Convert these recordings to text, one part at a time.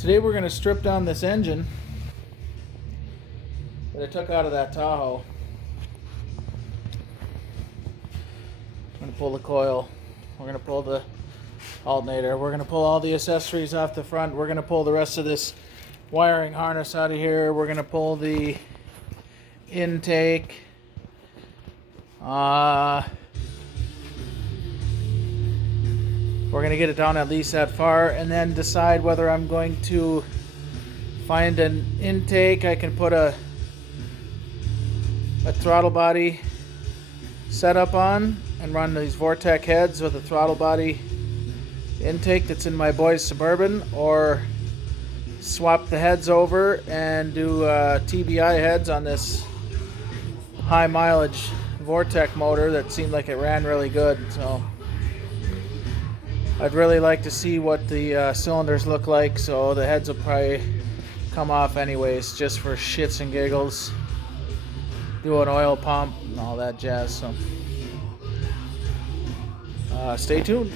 Today we're going to strip down this engine that I took out of that Tahoe. I'm going to pull the coil. We're going to pull the alternator. We're going to pull all the accessories off the front. We're going to pull the rest of this wiring harness out of here. We're going to pull the intake. We're going to get it down at least that far and then decide whether I'm going to find an intake. I can put a throttle body setup on and run these Vortec heads with a throttle body intake that's in my boy's Suburban, or swap the heads over and do TBI heads on this high mileage Vortec motor that seemed like it ran really good. So I'd really like to see what the cylinders look like, so the heads will probably come off anyways, just for shits and giggles. Do an oil pump and all that jazz. So stay tuned.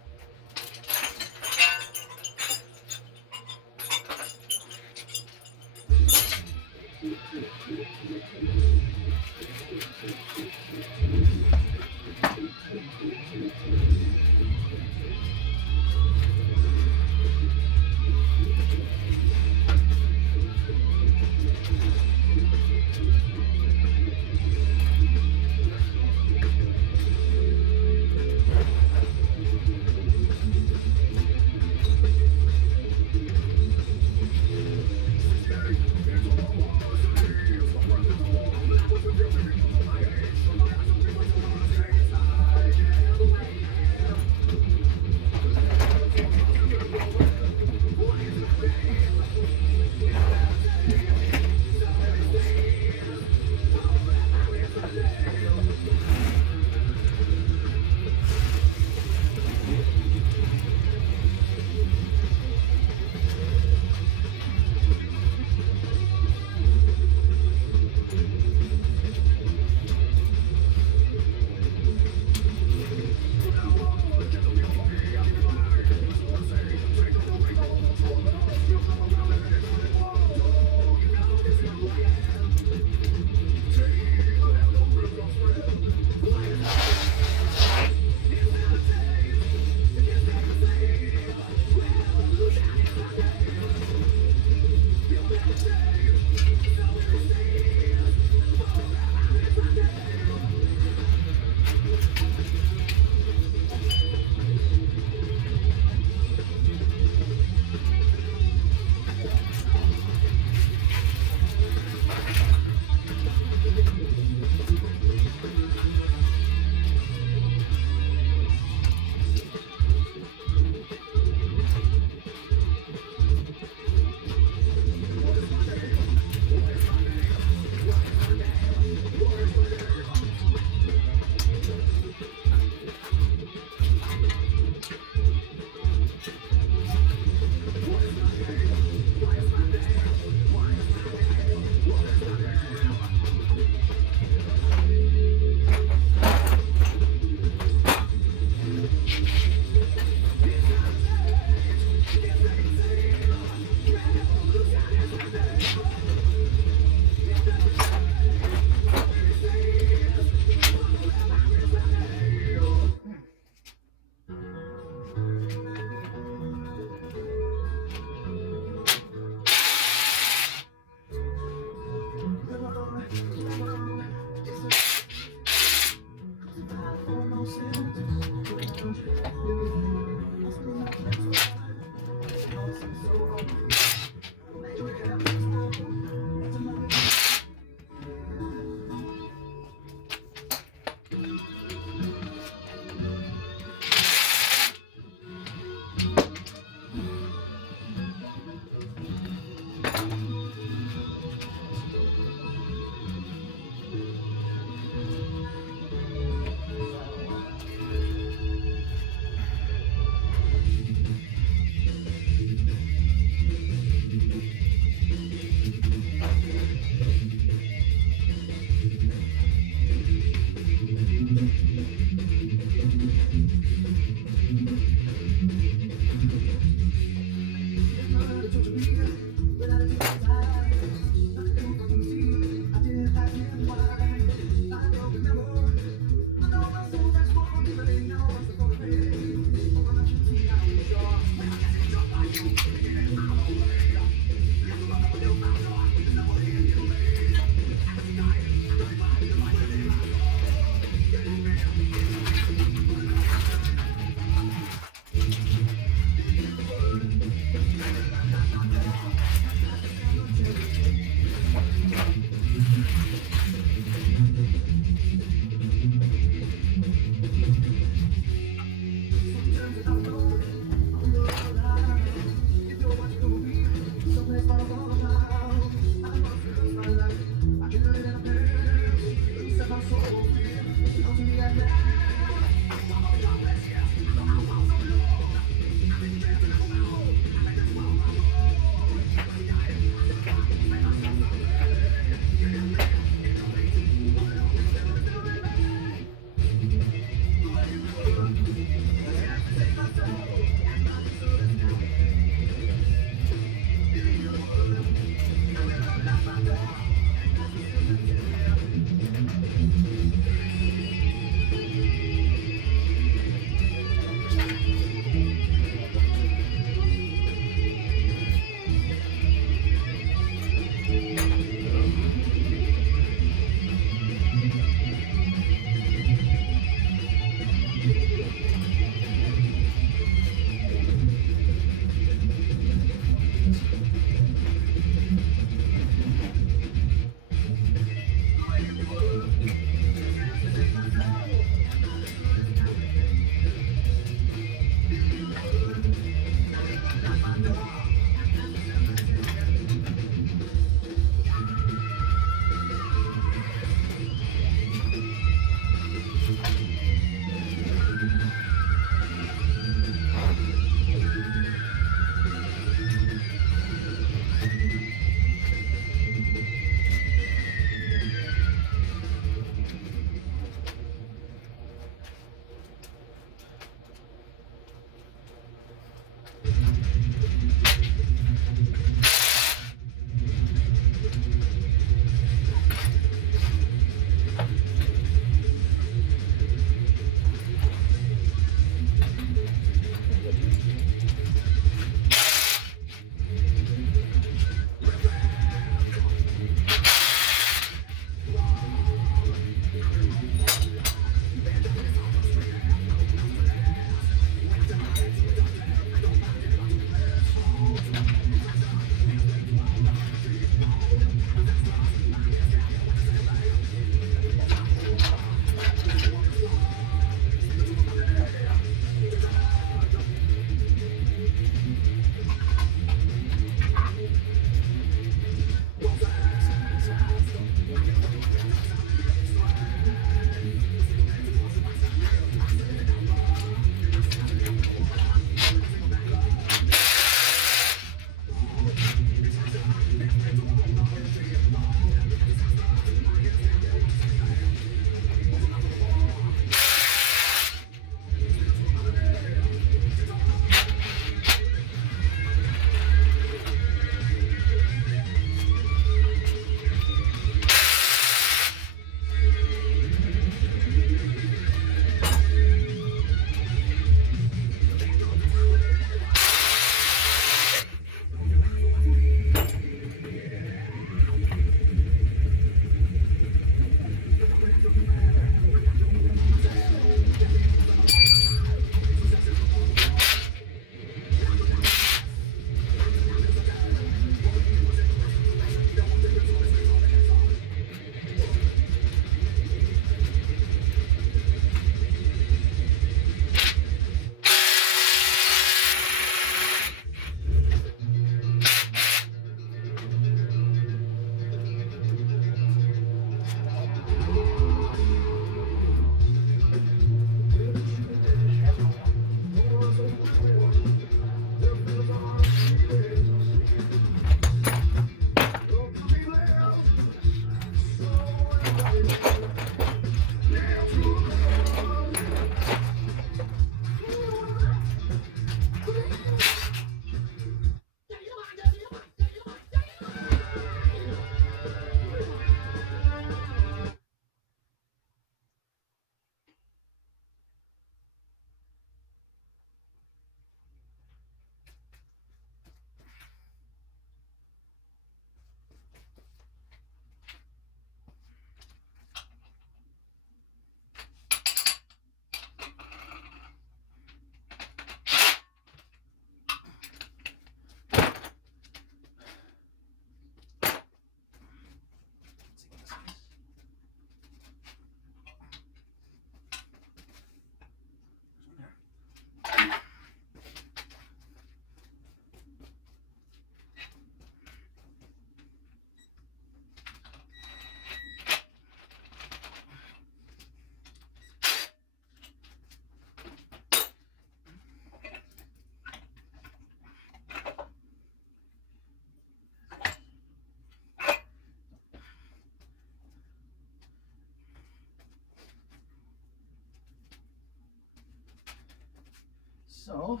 So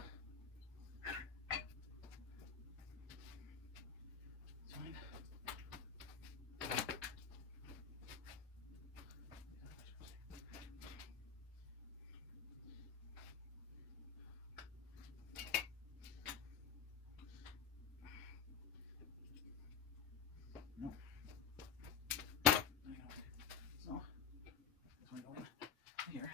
no. So this one go in here.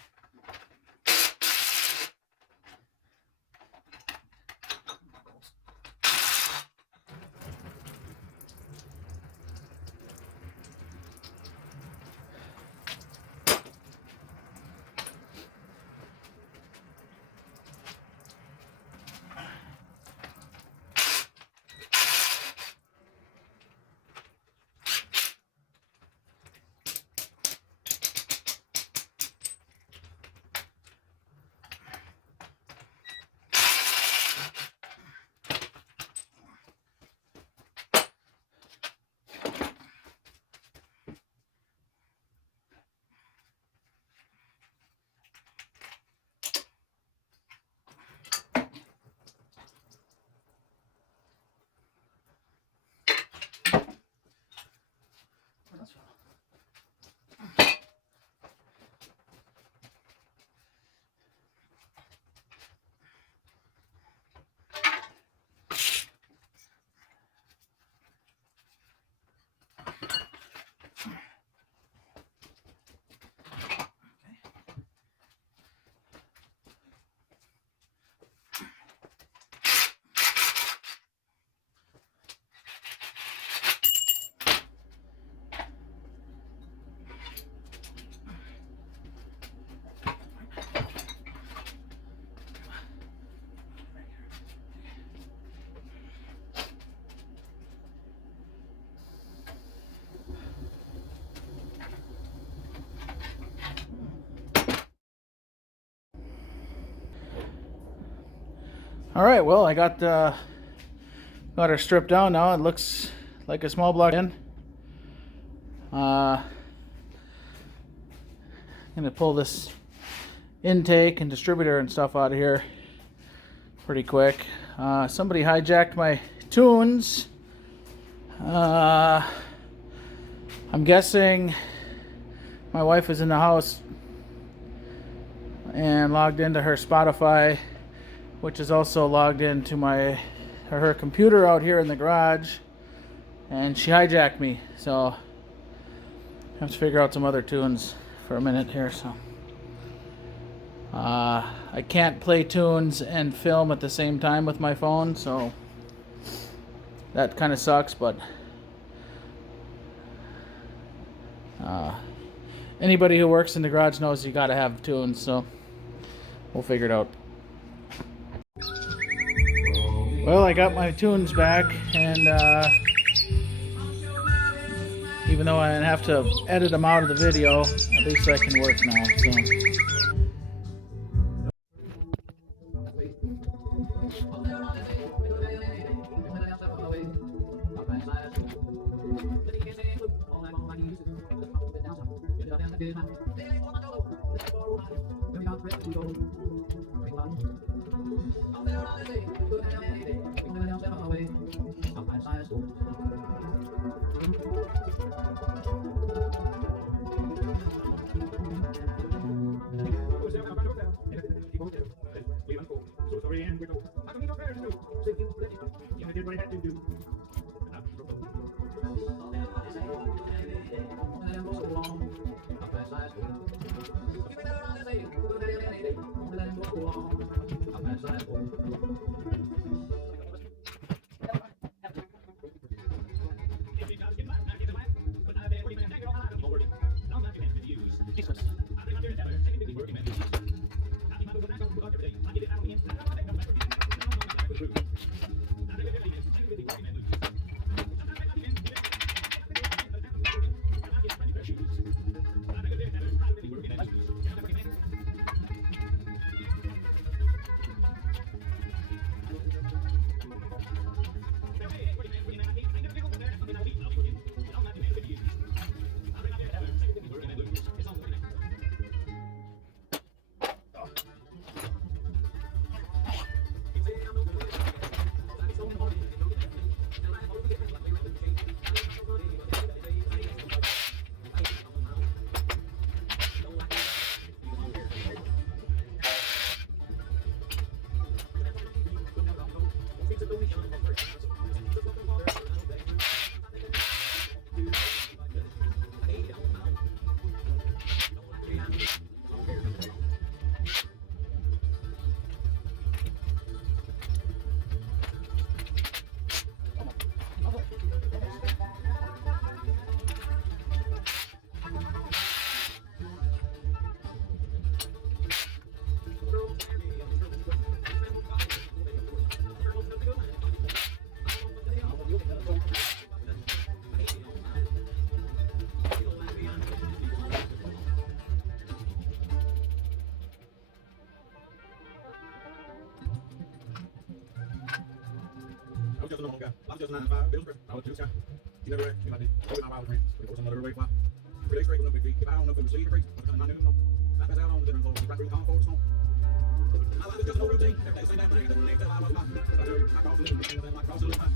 All right, well, I got her stripped down now. It looks like a small block in. I'm gonna pull this intake and distributor and stuff out of here pretty quick. Somebody hijacked my tunes. I'm guessing my wife is in the house and logged into her Spotify, which is also logged into her computer out here in the garage, and she hijacked me, so I have to figure out some other tunes for a minute here. So I can't play tunes and film at the same time with my phone, so that kind of sucks, but anybody who works in the garage knows you gotta have tunes, so we'll figure it out. Well, I got my tunes back, and even though I have to edit them out of the video, at least I can work now. So. I was just a normal guy. I was just a 9 to 5 business person. I was just a guy. You never read. You might be. Always my wild friends. We go some other way fly. 3 days straight with no big feet. If I don't know if it was sleet or creek, what kind of noon, I pass out on the living floor. Right through the calm forward song. My life is just no routine. Every day the same damn thing. Doesn't need till I was mine. I tell you, I cross the living thing. I cross the living line.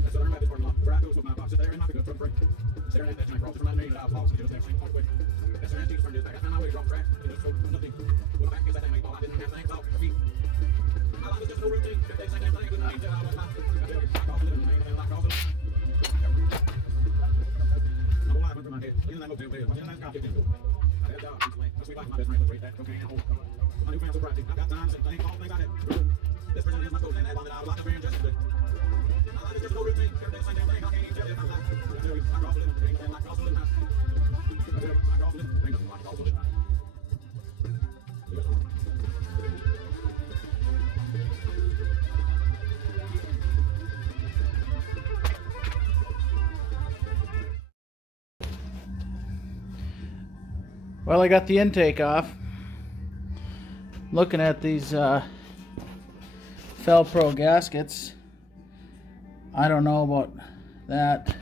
That's Southern Baptist parking lot. Where I go with my box. Sit there in my pickup truck break. Staring at that giant cross around me. And I was lost. Just that same point quick. That's their antiques from this back. I found my way to drop track. It just so nothing. When I'm back against that damn 8 ball, I didn't have things off my feet. My life is just no routine. Every day the same damn thing. Doesn't need till I was mine. I tell you, I cross the living thing. I cross the living line. My whole life went through my head. In that motel bed. Watching that guy get into it. I had a job recently. My sweet life, my best friend, let's rate that. Cocaine and whole. My new found sobriety. I've got time to think all the things I had. This person is my soul, and that one that I was locked up in just today. My life is just no routine. Every day the same damn thing. I can't even tell you if I'm lying. I tell you, I cross the living thing. I cross the living line. I tell you, I cross the living thing. I cross the living line. Well, I got the intake off. Looking at these Felpro gaskets. I don't know about that.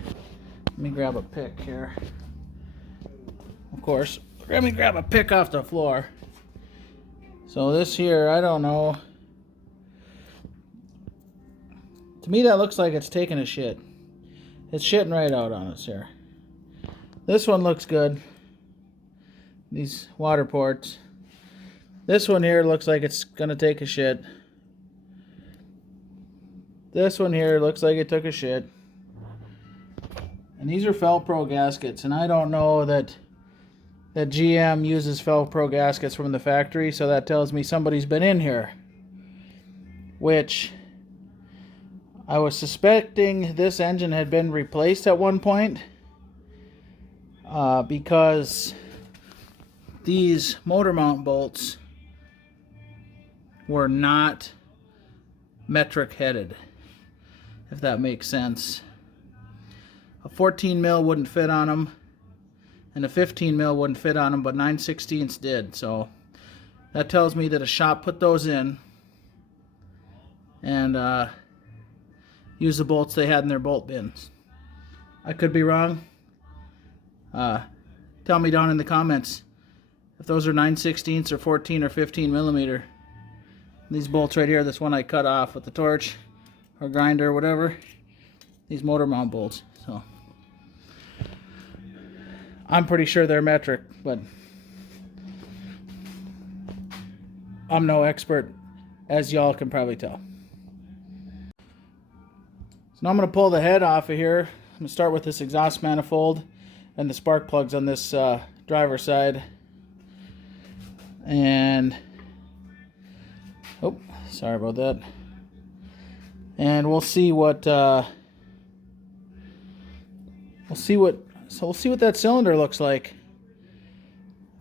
Let me grab a pick here. Of course, let me grab a pick off the floor. So this here, I don't know. To me, that looks like it's taking a shit. It's shitting right out on us here. This one looks good. These water ports. This one here looks like it's gonna take a shit. This one here looks like it took a shit. And these are Felpro gaskets, and I don't know that GM uses Felpro gaskets from the factory, so that tells me somebody's been in here. Which I was suspecting this engine had been replaced at one point, because these motor mount bolts were not metric headed, if that makes sense. A 14 mil wouldn't fit on them, and a 15 mil wouldn't fit on them, but 9/16 did. So that tells me that a shop put those in and used the bolts they had in their bolt bins. I could be wrong. Tell me down in the comments if those are 9/16 or 14 or 15 millimeter. These bolts right here, this one I cut off with the torch or grinder or whatever, these motor mount bolts. So I'm pretty sure they're metric, but I'm no expert, as y'all can probably tell. So now I'm going to pull the head off of here. I'm going to start with this exhaust manifold and the spark plugs on this driver's side. And oh, sorry about that. And we'll see what we'll see what that cylinder looks like.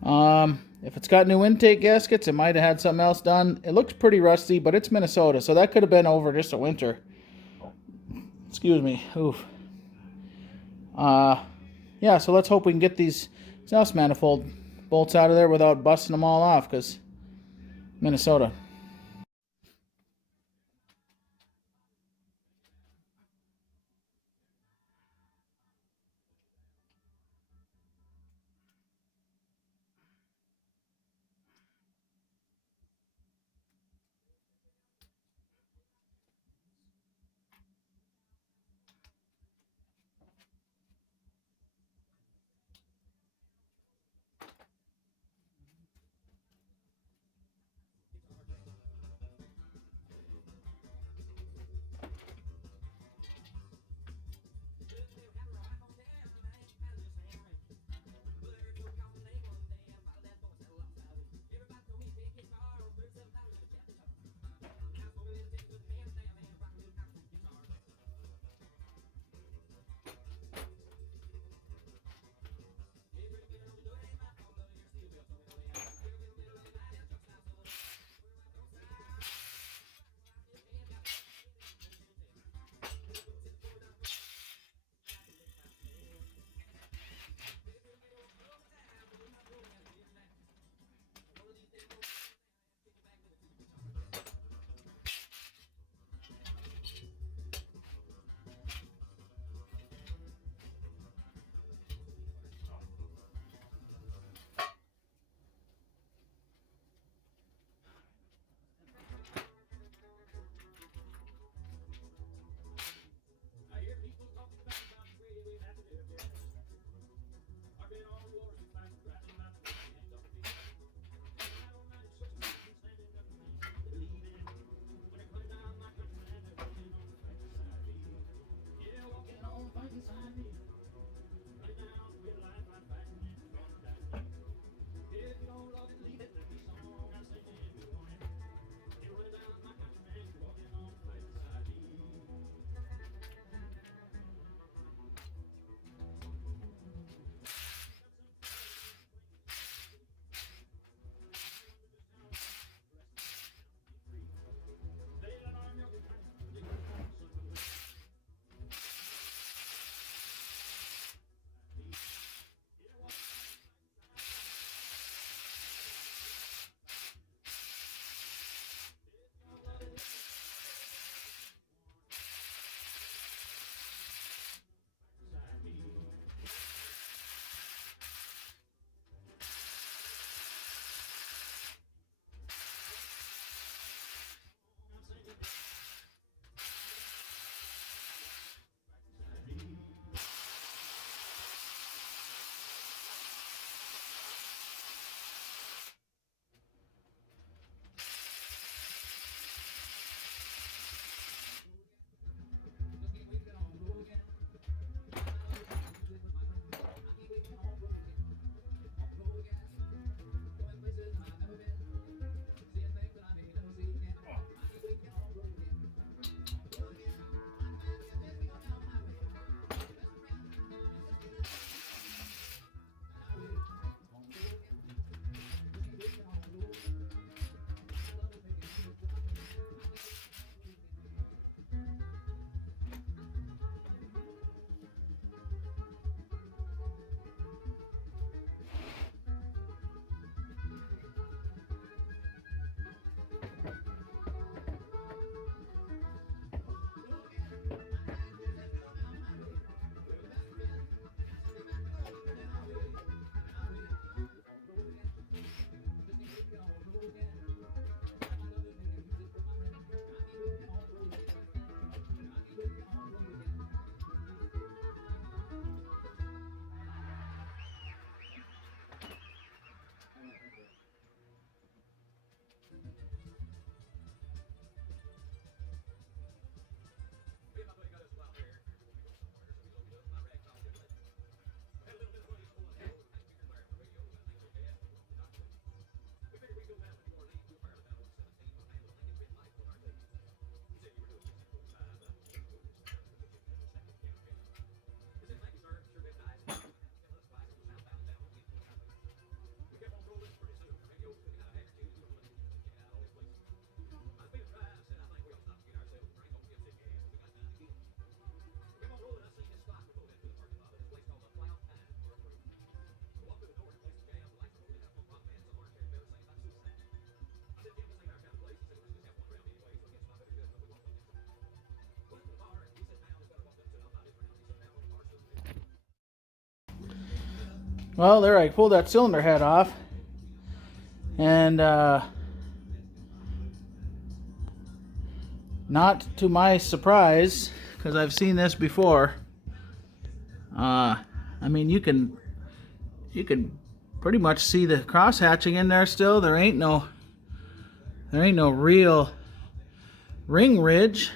If it's got new intake gaskets, it might have had something else done. It looks pretty rusty, but it's Minnesota, so that could have been over just a winter. Excuse me. Oof. Yeah, so let's hope we can get these exhaust manifold bolts out of there without busting them all off, because Minnesota. Well, there, I pulled that cylinder head off, and not to my surprise, because I've seen this before. I mean, you can pretty much see the cross hatching in there still. There ain't no real ring ridge.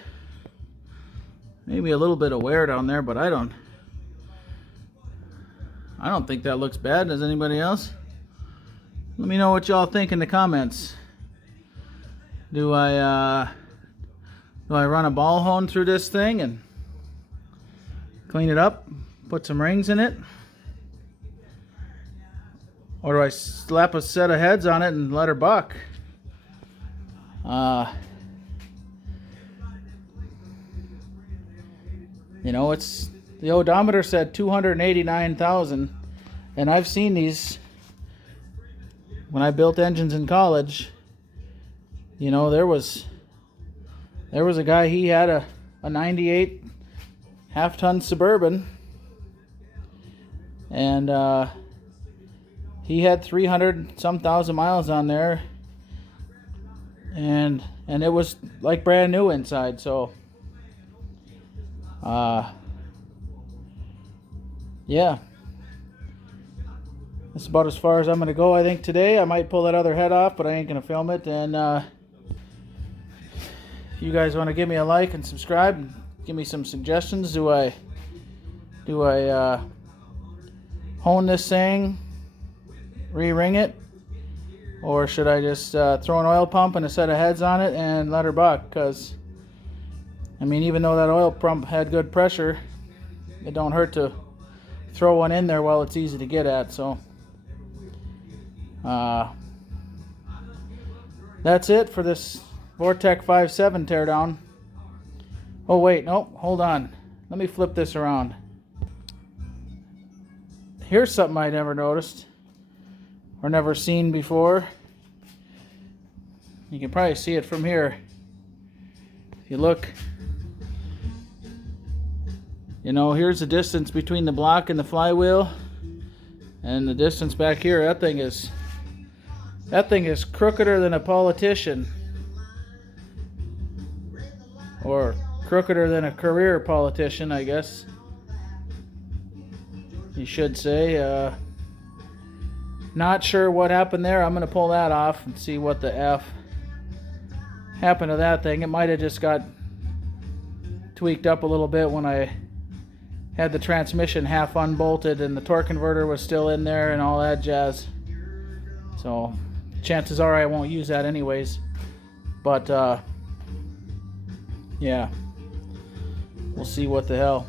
Maybe a little bit of wear down there, but I don't think that looks bad. Does anybody else? Let me know what y'all think in the comments. Do I run a ball hone through this thing and clean it up, put some rings in it? Or do I slap a set of heads on it and let her buck? You know, it's, the odometer said 289,000, and I've seen these when I built engines in college. You know, there was a guy, he had a 98 half-ton Suburban, and he had 300 some thousand miles on there, and it was like brand new inside. So yeah, that's about as far as I'm gonna go, I think, today. I might pull that other head off, but I ain't gonna film it. And if you guys want to give me a like and subscribe and give me some suggestions, do I hone this thing, re-ring it, or should I just throw an oil pump and a set of heads on it and let her buck? Because I mean, even though that oil pump had good pressure, it don't hurt to throw one in there while it's easy to get at. So that's it for this Vortec 5.7 teardown. Oh wait, no, hold on. Let me flip this around. Here's something I never noticed or never seen before. You can probably see it from here. If you look, you know, here's the distance between the block and the flywheel, and the distance back here. That thing is crookeder than a politician, or crookeder than a career politician, I guess you should say. Not sure what happened there. I'm gonna pull that off and see what the F happened to that thing. It might have just got tweaked up a little bit when I had the transmission half unbolted and the torque converter was still in there and all that jazz. So chances are I won't use that anyways. But yeah, we'll see what the hell.